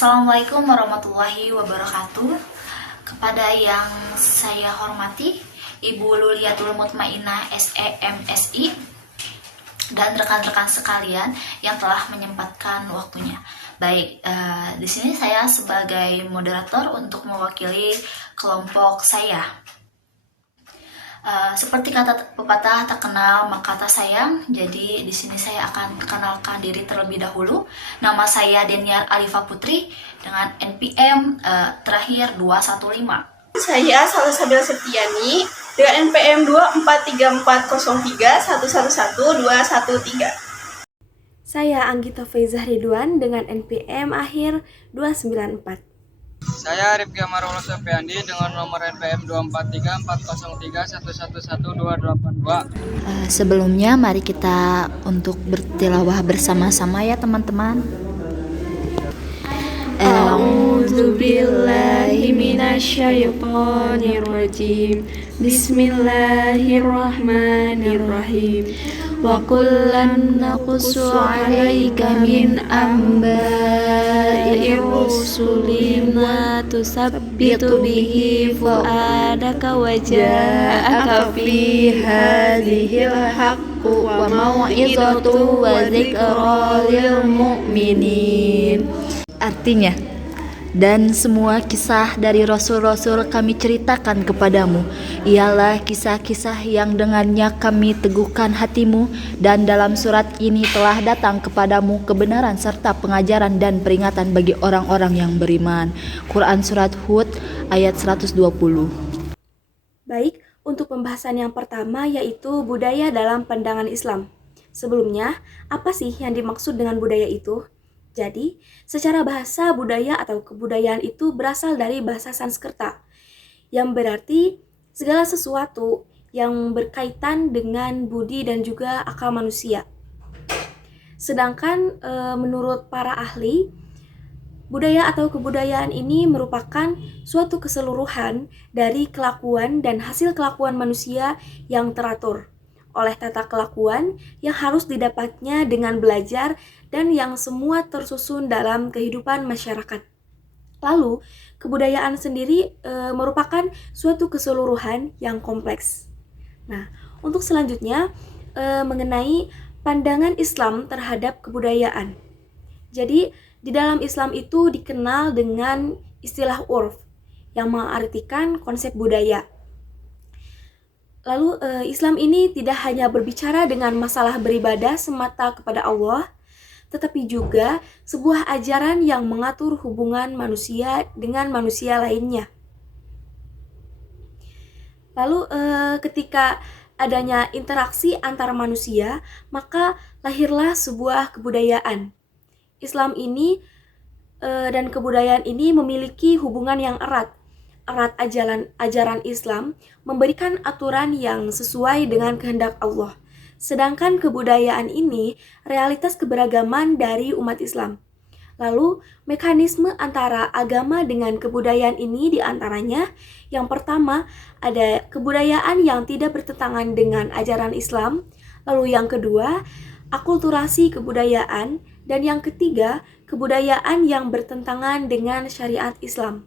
Assalamualaikum warahmatullahi wabarakatuh. Kepada yang saya hormati Ibu Luliatul Mutmainah SEMSI dan rekan-rekan sekalian yang telah menyempatkan waktunya. Baik, di sini saya sebagai moderator untuk mewakili kelompok saya. Seperti kata pepatah, tak kenal maka tak sayang. Jadi di sini saya akan perkenalkan diri terlebih dahulu. Nama saya Deniar Alifa Putri dengan NPM terakhir 215. Saya Salsabila Septiani dengan NPM 24343111213. Saya Anggita Faizah Ridwan dengan NPM akhir 294. Saya Rifki Amarullah Sofiandi dengan nomor NPM 2434031111282. Sebelumnya mari kita untuk bertilawah bersama-sama ya teman-teman. A'udzu billahi minasyaitonir rajim. Bismillahirrahmanirrahim. Wa kullan naqussu 'alaika min amba'ir rusuli ma tusabbitu bihi fu'adaka wa ja'aka fi hadhil haqqu wa mau'izatu wa dzikra lil mu'minin. Artinya, dan semua kisah dari Rasul-Rasul kami ceritakan kepadamu. Ialah kisah-kisah yang dengannya kami teguhkan hatimu. Dan dalam surat ini telah datang kepadamu kebenaran serta pengajaran dan peringatan bagi orang-orang yang beriman. Quran Surat Hud ayat 120. Baik, untuk pembahasan yang pertama yaitu budaya dalam pandangan Islam. Sebelumnya, apa sih yang dimaksud dengan budaya itu? Jadi, secara bahasa, budaya atau kebudayaan itu berasal dari bahasa Sanskerta, yang berarti segala sesuatu yang berkaitan dengan budi dan juga akal manusia. Sedangkan menurut para ahli, budaya atau kebudayaan ini merupakan suatu keseluruhan dari kelakuan dan hasil kelakuan manusia yang teratur oleh tata kelakuan yang harus didapatnya dengan belajar dan yang semua tersusun dalam kehidupan masyarakat. Lalu, kebudayaan sendiri merupakan suatu keseluruhan yang kompleks. Nah, untuk selanjutnya mengenai pandangan Islam terhadap kebudayaan. Jadi, di dalam Islam itu dikenal dengan istilah urf yang mengartikan konsep budaya. Lalu Islam ini tidak hanya berbicara dengan masalah beribadah semata kepada Allah, tetapi juga sebuah ajaran yang mengatur hubungan manusia dengan manusia lainnya. Lalu ketika adanya interaksi antar manusia, maka lahirlah sebuah kebudayaan. Islam ini dan kebudayaan ini memiliki hubungan yang erat ajaran Islam memberikan aturan yang sesuai dengan kehendak Allah. Sedangkan kebudayaan ini realitas keberagaman dari umat Islam. Lalu, mekanisme antara agama dengan kebudayaan ini diantaranya, yang pertama ada kebudayaan yang tidak bertentangan dengan ajaran Islam, lalu yang kedua akulturasi kebudayaan, dan yang ketiga kebudayaan yang bertentangan dengan syariat Islam.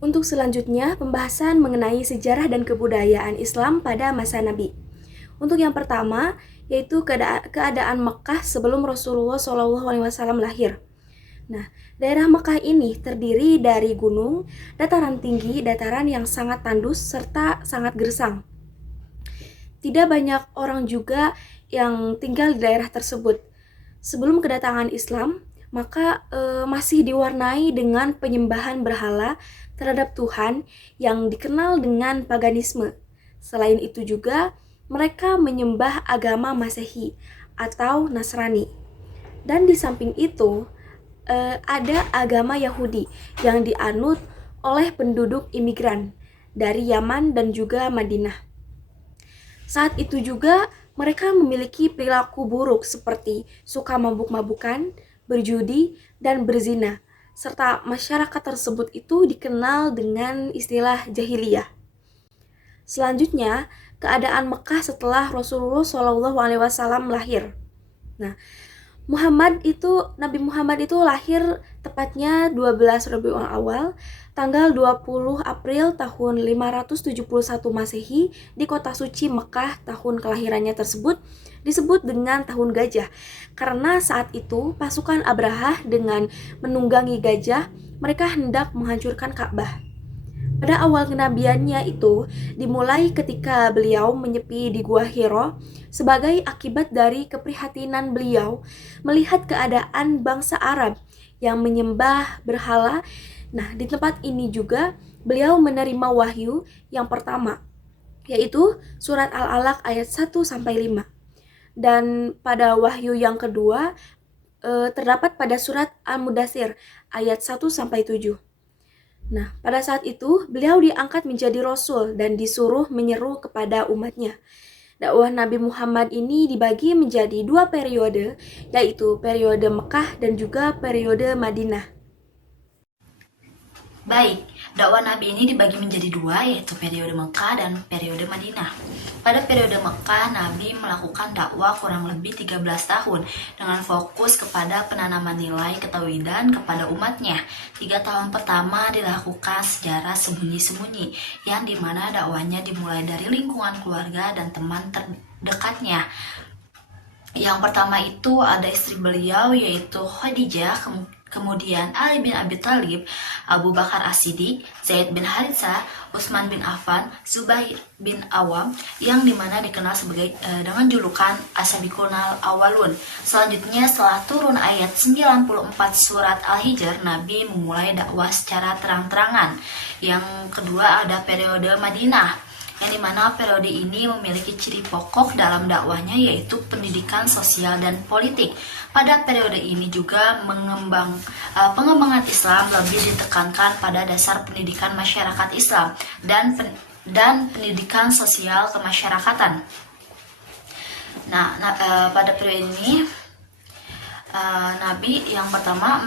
Untuk selanjutnya, pembahasan mengenai sejarah dan kebudayaan Islam pada masa Nabi. Untuk yang pertama, yaitu keadaan Mekah sebelum Rasulullah SAW lahir. Nah, daerah Mekah ini terdiri dari gunung, dataran tinggi, dataran yang sangat tandus, serta sangat gersang. Tidak banyak orang juga yang tinggal di daerah tersebut. Sebelum kedatangan Islam, maka masih diwarnai dengan penyembahan berhala terhadap Tuhan yang dikenal dengan paganisme. Selain itu juga, mereka menyembah agama Masehi atau Nasrani. Dan di samping itu, ada agama Yahudi yang dianut oleh penduduk imigran dari Yaman dan juga Madinah. Saat itu juga, mereka memiliki perilaku buruk seperti suka mabuk-mabukan, berjudi, dan berzina. Serta masyarakat tersebut itu dikenal dengan istilah jahiliyah. Selanjutnya, keadaan Mekah setelah Rasulullah SAW lahir. Nah, Nabi Muhammad itu lahir tepatnya 12 Rabiul Awal, tanggal 20 April tahun 571 Masehi di kota suci Mekah. Tahun kelahirannya tersebut disebut dengan tahun gajah karena saat itu pasukan Abrahah dengan menunggangi gajah, mereka hendak menghancurkan Ka'bah. Pada awal kenabiannya itu dimulai ketika beliau menyepi di Gua Hiro sebagai akibat dari keprihatinan beliau melihat keadaan bangsa Arab yang menyembah berhala. Nah, di tempat ini juga beliau menerima wahyu yang pertama, yaitu surat Al-Alaq ayat 1-5. Dan pada wahyu yang kedua terdapat pada surat Al-Mudaththir ayat 1-7. Nah, pada saat itu beliau diangkat menjadi rasul dan disuruh menyeru kepada umatnya. Dakwah Nabi Muhammad ini dibagi menjadi 2 periode, yaitu periode Mekah dan juga periode Madinah. Baik, dakwah Nabi ini dibagi menjadi 2, yaitu periode Mekah dan periode Madinah. Pada periode Mekah, Nabi melakukan dakwah kurang lebih 13 tahun dengan fokus kepada penanaman nilai ketauhidan kepada umatnya. 3 tahun pertama dilakukan secara sembunyi-sembunyi, yang dimana dakwahnya dimulai dari lingkungan keluarga dan teman terdekatnya. Yang pertama itu ada istri beliau, yaitu Khadijah, kemudian Ali bin Abi Thalib, Abu Bakar As-Siddiq, Zaid bin Haritsah, Utsman bin Affan, Zubair bin Awam, yang dimana dikenal sebagai dengan julukan As-Sabiqunal Awwalun. Selanjutnya, setelah turun ayat 94 surat Al-Hijr, Nabi memulai dakwah secara terang-terangan. Yang kedua ada periode Madinah, yang dimana periode ini memiliki ciri pokok dalam dakwahnya, yaitu pendidikan sosial dan politik. Pada periode ini juga pengembangan Islam lebih ditekankan pada dasar pendidikan masyarakat Islam dan pendidikan sosial kemasyarakatan. Pada periode ini Nabi yang pertama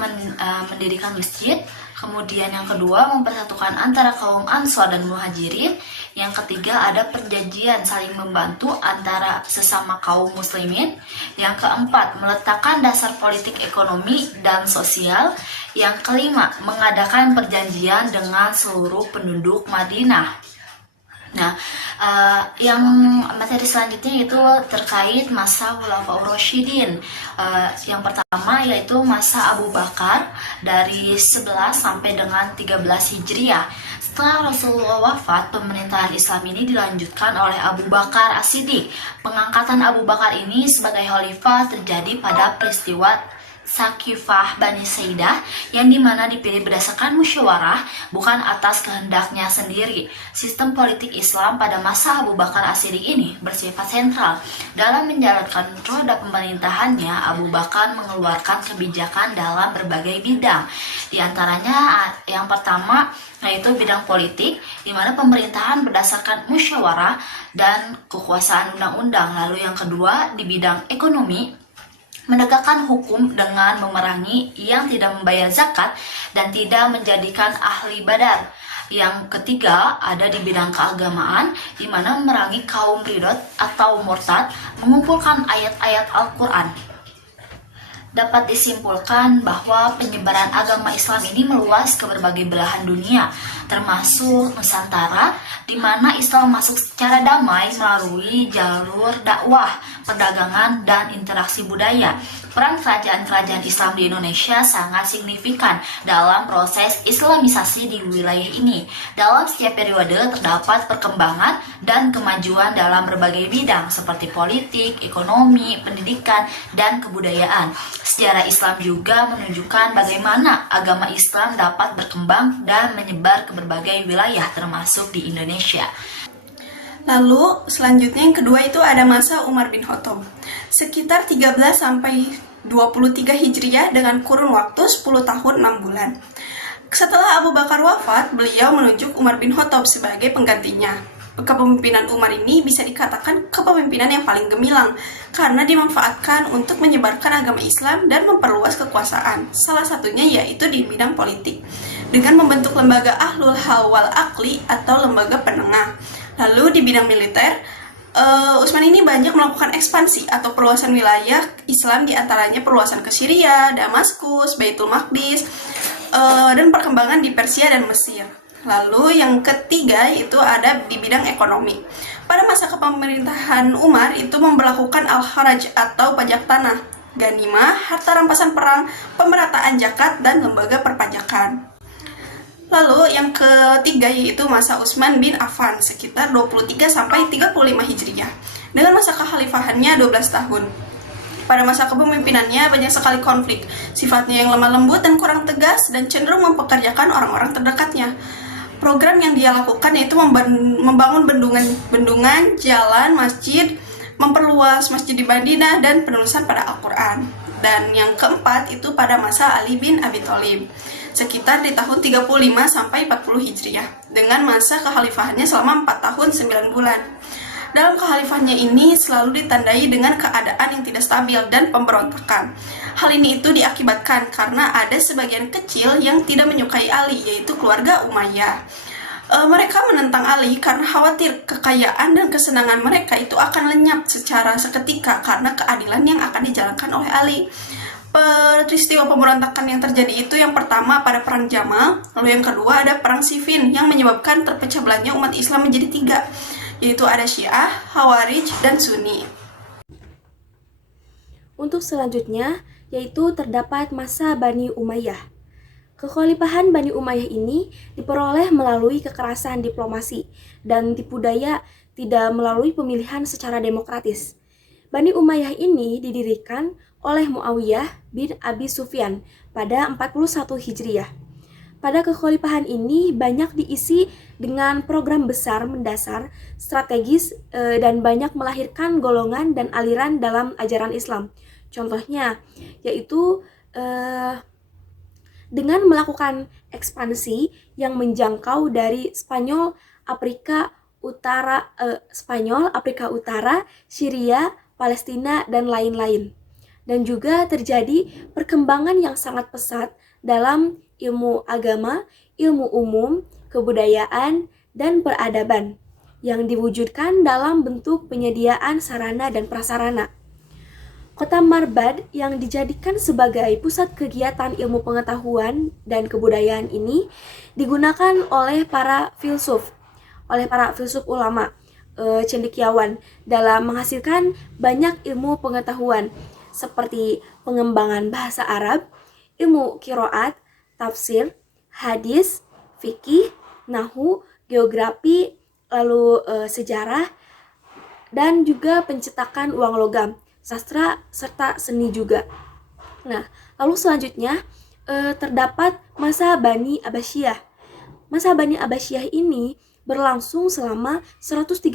mendirikan masjid, kemudian yang kedua mempersatukan antara kaum Ansor dan Muhajirin, yang ketiga ada perjanjian saling membantu antara sesama kaum muslimin, yang keempat meletakkan dasar politik ekonomi dan sosial, yang kelima mengadakan perjanjian dengan seluruh penduduk Madinah. Yang materi selanjutnya itu terkait masa Khulafaur Rasyidin. Yang pertama yaitu masa Abu Bakar dari 11 sampai dengan 13 Hijriah. Setelah Rasulullah wafat, pemerintahan Islam ini dilanjutkan oleh Abu Bakar As-Siddiq. Pengangkatan Abu Bakar ini sebagai khalifah terjadi pada peristiwa Sakifah Bani Saidah, yang dimana dipilih berdasarkan musyawarah, bukan atas kehendaknya sendiri. Sistem politik Islam pada masa Abu Bakar As-Siddiq ini bersifat sentral. Dalam menjalankan roda pemerintahannya, Abu Bakar mengeluarkan kebijakan dalam berbagai bidang. Di antaranya yang pertama yaitu bidang politik, di mana pemerintahan berdasarkan musyawarah dan kekuasaan undang-undang. Lalu yang kedua di bidang ekonomi, menegakkan hukum dengan memerangi yang tidak membayar zakat dan tidak menjadikan ahli badar. Yang ketiga ada di bidang keagamaan, di mana memerangi kaum ridot atau murtad, mengumpulkan ayat-ayat Al-Quran. Dapat disimpulkan bahwa penyebaran agama Islam ini meluas ke berbagai belahan dunia, termasuk Nusantara, di mana Islam masuk secara damai melalui jalur dakwah, perdagangan, dan interaksi budaya. Peran kerajaan-kerajaan Islam di Indonesia sangat signifikan dalam proses Islamisasi di wilayah ini. Dalam setiap periode terdapat perkembangan dan kemajuan dalam berbagai bidang seperti politik, ekonomi, pendidikan, dan kebudayaan. Sejarah Islam juga menunjukkan bagaimana agama Islam dapat berkembang dan menyebar ke berbagai wilayah termasuk di Indonesia. Lalu selanjutnya yang kedua itu ada masa Umar bin Khattab, sekitar 13 sampai 23 Hijriah dengan kurun waktu 10 tahun 6 bulan. Setelah Abu Bakar wafat, beliau menunjuk Umar bin Khattab sebagai penggantinya. Kepemimpinan Umar ini bisa dikatakan kepemimpinan yang paling gemilang karena dimanfaatkan untuk menyebarkan agama Islam dan memperluas kekuasaan. Salah satunya yaitu di bidang politik dengan membentuk lembaga Ahlul Hal wal Aqli atau lembaga penengah. Lalu di bidang militer, Utsman ini banyak melakukan ekspansi atau perluasan wilayah Islam, diantaranya perluasan ke Syria, Damaskus, Baitul Maqdis, dan perkembangan di Persia dan Mesir. Lalu yang ketiga itu ada di bidang ekonomi. Pada masa kepemerintahan Umar itu memberlakukan al-haraj atau pajak tanah, ganimah, harta rampasan perang, pemerataan zakat, dan lembaga perpajakan. Lalu yang ketiga yaitu masa Utsman bin Affan sekitar 23 sampai 35 Hijriah dengan masa kekhalifahannya 12 tahun. Pada masa kepemimpinannya banyak sekali konflik, sifatnya yang lemah lembut dan kurang tegas dan cenderung mempekerjakan orang-orang terdekatnya. Program yang dia lakukan yaitu membangun bendungan, jalan, masjid, memperluas masjid di Madinah, dan penulisan pada Al-Quran. Dan yang keempat itu pada masa Ali bin Abi Thalib sekitar di tahun 35 sampai 40 Hijriah dengan masa kekhalifahannya selama 4 tahun 9 bulan. Dalam kekhalifahannya ini selalu ditandai dengan keadaan yang tidak stabil dan pemberontakan. Hal ini itu diakibatkan karena ada sebagian kecil yang tidak menyukai Ali, yaitu keluarga Umayyah. Mereka menentang Ali karena khawatir kekayaan dan kesenangan mereka itu akan lenyap secara seketika karena keadilan yang akan dijalankan oleh Ali. Peristiwa pemberontakan yang terjadi itu yang pertama pada Perang Jamal, lalu yang kedua ada Perang Siffin yang menyebabkan terpecah belahnya umat Islam menjadi 3, yaitu ada Syiah, Khawarij, dan Sunni. Untuk selanjutnya, yaitu terdapat masa Bani Umayyah. Kekhalifahan Bani Umayyah ini diperoleh melalui kekerasan diplomasi dan tipu daya, tidak melalui pemilihan secara demokratis. Bani Umayyah ini didirikan oleh Muawiyah bin Abi Sufyan pada 41 Hijriah. Pada kekhalifahan ini banyak diisi dengan program besar mendasar, strategis, dan banyak melahirkan golongan dan aliran dalam ajaran Islam. Contohnya yaitu dengan melakukan ekspansi yang menjangkau dari Spanyol, Afrika Utara, Syria, Palestina, dan lain-lain. Dan juga terjadi perkembangan yang sangat pesat dalam ilmu agama, ilmu umum, kebudayaan, dan peradaban yang diwujudkan dalam bentuk penyediaan sarana dan prasarana. Kota Marbad yang dijadikan sebagai pusat kegiatan ilmu pengetahuan dan kebudayaan ini digunakan oleh para filsuf ulama cendekiawan dalam menghasilkan banyak ilmu pengetahuan seperti pengembangan bahasa Arab, ilmu qiraat, tafsir, hadis, fikih, nahwu, geografi, lalu sejarah, dan juga pencetakan uang logam, sastra, serta seni juga. Nah, lalu selanjutnya terdapat masa Bani Abbasiyah. Masa Bani Abbasiyah ini berlangsung selama 132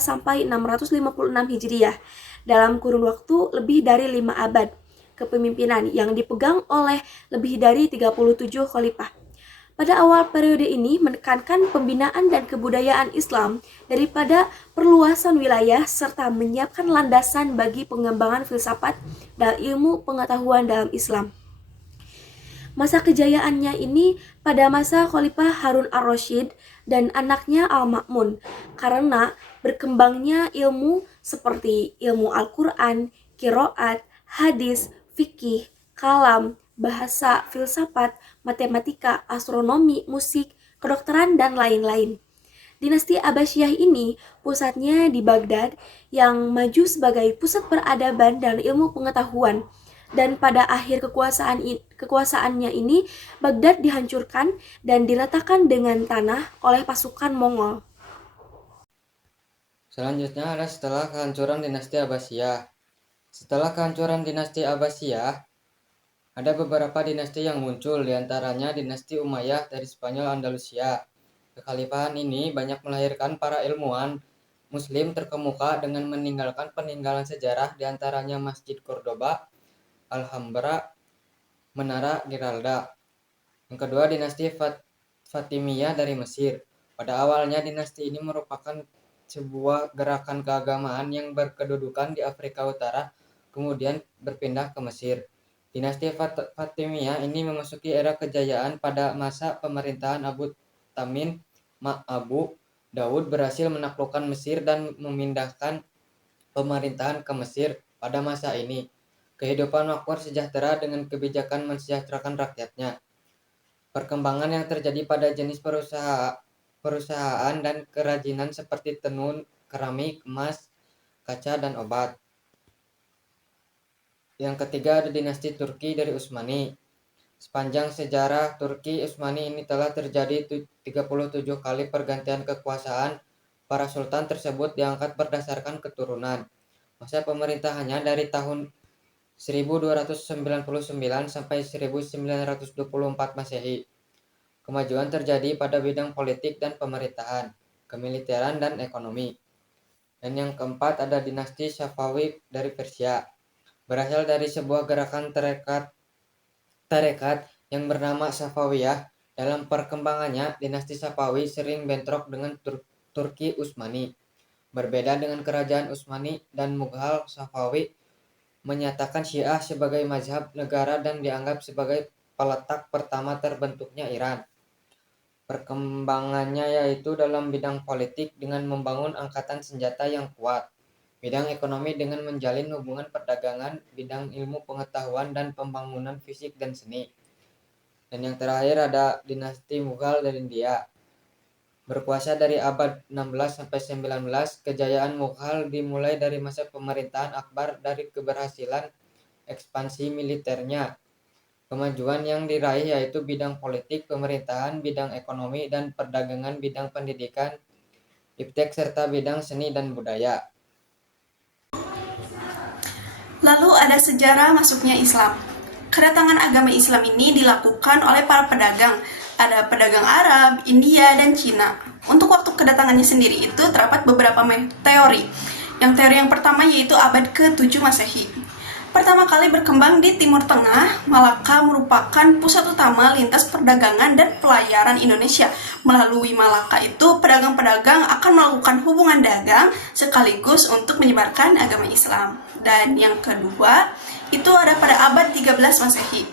sampai 656 Hijriah dalam kurun waktu lebih dari 5 abad kepemimpinan yang dipegang oleh lebih dari 37 khalifah. Pada awal periode ini menekankan pembinaan dan kebudayaan Islam daripada perluasan wilayah serta menyiapkan landasan bagi pengembangan filsafat dan ilmu pengetahuan dalam Islam. Masa kejayaannya ini pada masa Khalifah Harun ar-Rasyid dan anaknya Al-Ma'mun karena berkembangnya ilmu seperti ilmu Al-Quran, qiraat, hadis, fikih, kalam, bahasa, filsafat, matematika, astronomi, musik, kedokteran, dan lain-lain. Dinasti Abbasiyah ini pusatnya di Baghdad yang maju sebagai pusat peradaban dan ilmu pengetahuan. Dan pada akhir kekuasaannya ini, Baghdad dihancurkan dan diletakkan dengan tanah oleh pasukan Mongol. Selanjutnya ada setelah kehancuran dinasti Abbasiyah. Setelah kehancuran dinasti Abbasiyah, ada beberapa dinasti yang muncul, diantaranya dinasti Umayyah dari Spanyol Andalusia. Kekhalifahan ini banyak melahirkan para ilmuwan Muslim terkemuka dengan meninggalkan peninggalan sejarah, diantaranya Masjid Cordoba, Alhambra, Menara Giralda. Yang kedua, dinasti Fatimiyah dari Mesir. Pada awalnya dinasti ini merupakan sebuah gerakan keagamaan yang berkedudukan di Afrika Utara, kemudian berpindah ke Mesir. Dinasti Fatimiyah ini memasuki era kejayaan pada masa pemerintahan Abu Tamin Ma'abu Daud berhasil menaklukkan Mesir dan memindahkan pemerintahan ke Mesir pada masa ini. Kehidupan makmur sejahtera dengan kebijakan mensejahterakan rakyatnya. Perkembangan yang terjadi pada jenis perusahaan dan kerajinan seperti tenun, keramik, emas, kaca, dan obat. Yang ketiga ada dinasti Turki dari Utsmani. Sepanjang sejarah Turki Utsmani ini telah terjadi 37 kali pergantian kekuasaan. Para sultan tersebut diangkat berdasarkan keturunan. Masa pemerintahannya dari tahun 1299 sampai 1924 Masehi. Kemajuan terjadi pada bidang politik dan pemerintahan, kemiliteran dan ekonomi. Dan yang keempat ada dinasti Safawi dari Persia. Berasal dari sebuah gerakan tarekat yang bernama Safawiyah. Dalam perkembangannya, dinasti Safawi sering bentrok dengan Turki Utsmani. Berbeda dengan kerajaan Utsmani dan Mughal, Safawi menyatakan Syiah sebagai mazhab negara dan dianggap sebagai peletak pertama terbentuknya Iran. Perkembangannya yaitu dalam bidang politik dengan membangun angkatan senjata yang kuat, bidang ekonomi dengan menjalin hubungan perdagangan, bidang ilmu pengetahuan dan pembangunan fisik dan seni. Dan yang terakhir ada dinasti Mughal dari India. Berkuasa dari abad 16 sampai 19, kejayaan Mughal dimulai dari masa pemerintahan Akbar dari keberhasilan ekspansi militernya. Kemajuan yang diraih yaitu bidang politik, pemerintahan, bidang ekonomi dan perdagangan, bidang pendidikan, iptek serta bidang seni dan budaya. Lalu ada sejarah masuknya Islam. Kedatangan agama Islam ini dilakukan oleh para pedagang. Ada pedagang Arab, India, dan Cina. Untuk waktu kedatangannya sendiri itu terdapat beberapa teori. Yang teori yang pertama yaitu abad ke-7 Masehi. Pertama kali berkembang di Timur Tengah, Malaka merupakan pusat utama lintas perdagangan dan pelayaran Indonesia. Melalui Malaka itu, pedagang-pedagang akan melakukan hubungan dagang sekaligus untuk menyebarkan agama Islam. Dan yang kedua, itu ada pada abad 13 Masehi.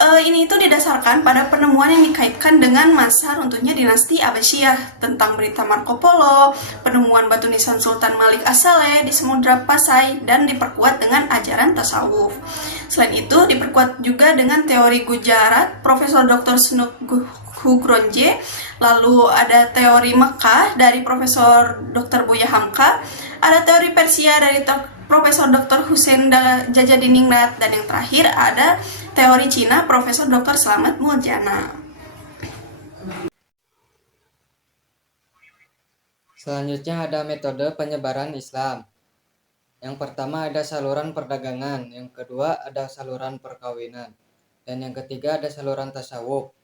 Ini itu didasarkan pada penemuan yang dikaitkan dengan masa runtuhnya dinasti Abbasiyah tentang berita Marco Polo, penemuan batu nisan Sultan Malik As-Saleh di Samudra Pasai, dan diperkuat dengan ajaran tasawuf. Selain itu, diperkuat juga dengan teori Gujarat, Profesor Dr. Snuk Hugronje, lalu ada teori Mekah dari Profesor Dr. Buya Hamka, ada teori Persia dari Profesor Dr. Hussein Jajadiningrat, dan yang terakhir ada teori Cina Profesor Dr. Slamet Muljana. Selanjutnya ada metode penyebaran Islam. Yang pertama ada saluran perdagangan, yang kedua ada saluran perkawinan, dan yang ketiga ada saluran tasawuf.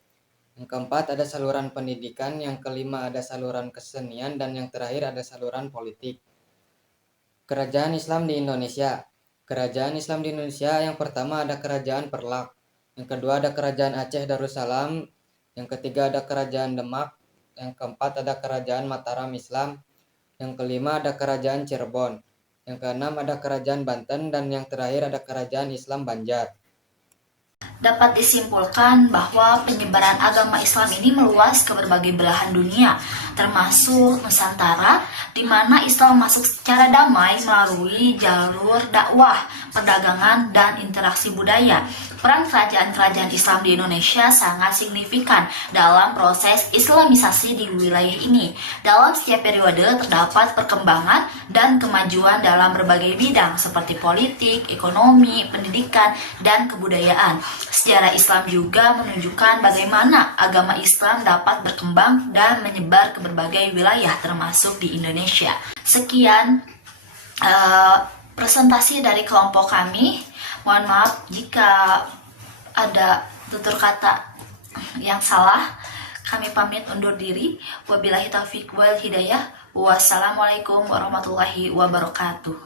Yang keempat ada saluran pendidikan, yang kelima ada saluran kesenian, dan yang terakhir ada saluran politik. Kerajaan Islam di Indonesia. Kerajaan Islam di Indonesia yang pertama ada Kerajaan Perlak, yang kedua ada Kerajaan Aceh Darussalam, yang ketiga ada Kerajaan Demak, yang keempat ada Kerajaan Mataram Islam, yang kelima ada Kerajaan Cirebon, yang keenam ada Kerajaan Banten, dan yang terakhir ada Kerajaan Islam Banjar. Dapat disimpulkan bahwa penyebaran agama Islam ini meluas ke berbagai belahan dunia, termasuk Nusantara, di mana Islam masuk secara damai melalui jalur dakwah, perdagangan, dan interaksi budaya. Peran kerajaan-kerajaan Islam di Indonesia sangat signifikan dalam proses Islamisasi di wilayah ini. Dalam setiap periode terdapat perkembangan dan kemajuan dalam berbagai bidang seperti politik, ekonomi, pendidikan, dan kebudayaan. Sejarah Islam juga menunjukkan bagaimana agama Islam dapat berkembang dan menyebar ke berbagai wilayah termasuk di Indonesia. Sekian presentasi dari kelompok kami. Mohon maaf jika ada tutur kata yang salah. Kami pamit undur diri. Wabillahi taufiq wal hidayah. Wassalamualaikum warahmatullahi wabarakatuh.